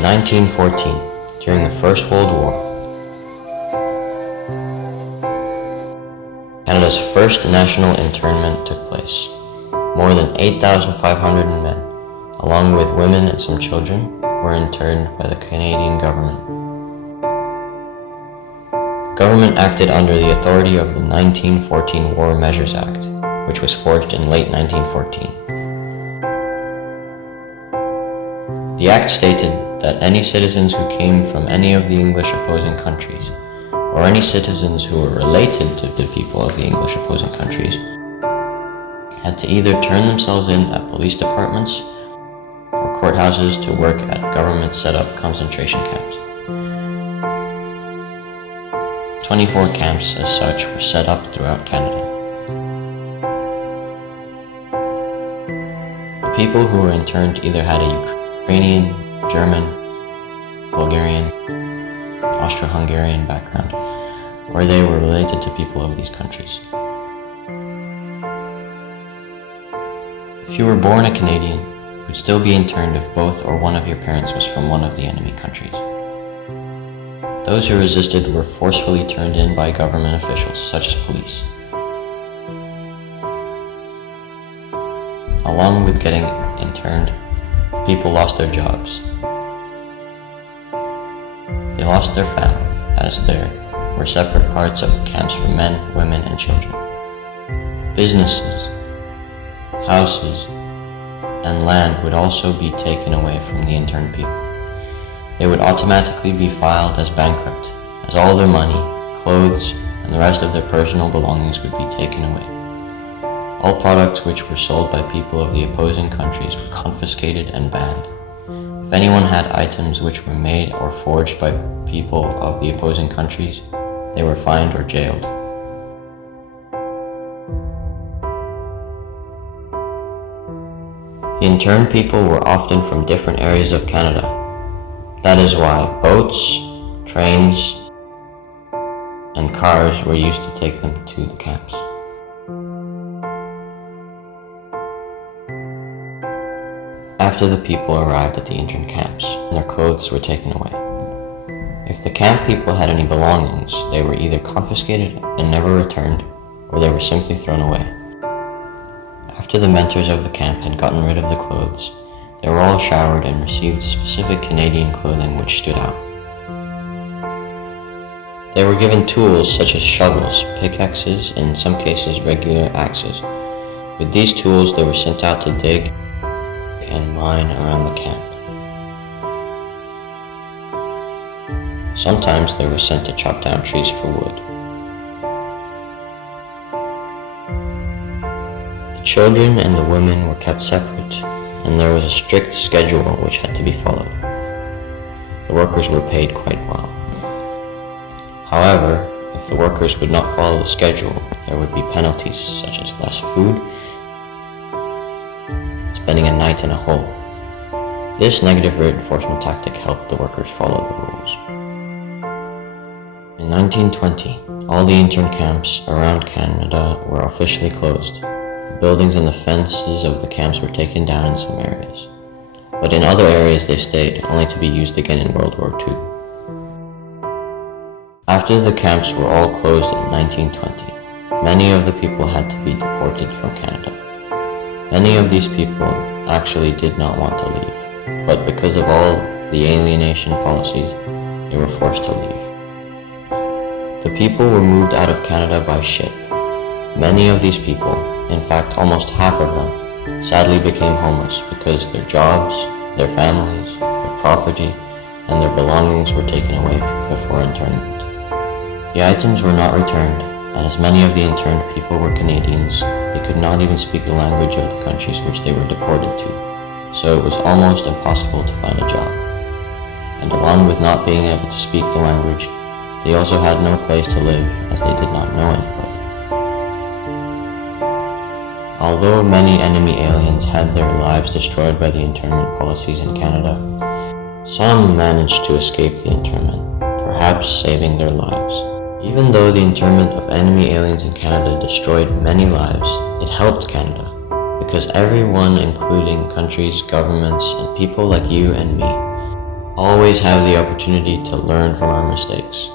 In 1914, during the First World War, Canada's first national internment took place. More than 8,500 men, along with women and some children, were interned by the Canadian government. The government acted under the authority of the 1914 War Measures Act, which was forged in late 1914. The act stated that any citizens who came from any of the English opposing countries, or any citizens who were related to the people of the English opposing countries, had to either turn themselves in at police departments or courthouses to work at government set-up concentration camps. 24 camps as such were set up throughout Canada. The people who were interned either had a Ukrainian, German, Bulgarian, Austro-Hungarian background, or they were related to people of these countries. If you were born a Canadian, you would still be interned if both or one of your parents was from one of the enemy countries. Those who resisted were forcefully turned in by government officials, such as police. Along with getting interned, people lost their jobs. They lost their family, as there were separate parts of the camps for men, women, and children. Businesses, houses, and land would also be taken away from the interned people. They would automatically be filed as bankrupt, as all their money, clothes, and the rest of their personal belongings would be taken away. All products which were sold by people of the opposing countries were confiscated and banned. If anyone had items which were made or forged by people of the opposing countries, they were fined or jailed. The interned people were often from different areas of Canada. That is why boats, trains, and cars were used to take them to the camps. After the people arrived at the interned camps, their clothes were taken away. If the camp people had any belongings, they were either confiscated and never returned, or they were simply thrown away. After the mentors of the camp had gotten rid of the clothes, they were all showered and received specific Canadian clothing which stood out. They were given tools such as shovels, pickaxes, and in some cases regular axes. With these tools they were sent out to dig and mine around the camp. Sometimes they were sent to chop down trees for wood. The children and the women were kept separate, and there was a strict schedule which had to be followed. The workers were paid quite well. However, if the workers would not follow the schedule, there would be penalties such as less food, spending a night in a hole. This negative reinforcement tactic helped the workers follow the rules. In 1920, all the intern camps around Canada were officially closed. The buildings and the fences of the camps were taken down in some areas, but in other areas they stayed, only to be used again in World War II. After the camps were all closed in 1920, many of the people had to be deported from Canada. Many of these people actually did not want to leave, but because of all the alienation policies, they were forced to leave. The people were moved out of Canada by ship. Many of these people, in fact almost half of them, sadly became homeless because their jobs, their families, their property, and their belongings were taken away before internment. The items were not returned, and as many of the interned people were Canadians, they could not even speak the language of the countries which they were deported to, so it was almost impossible to find a job. And along with not being able to speak the language, they also had no place to live, as they did not know anybody. Although many enemy aliens had their lives destroyed by the internment policies in Canada, some managed to escape the internment, perhaps saving their lives. Even though the internment of enemy aliens in Canada destroyed many lives, it helped Canada, because everyone, including countries, governments, and people like you and me, always have the opportunity to learn from our mistakes.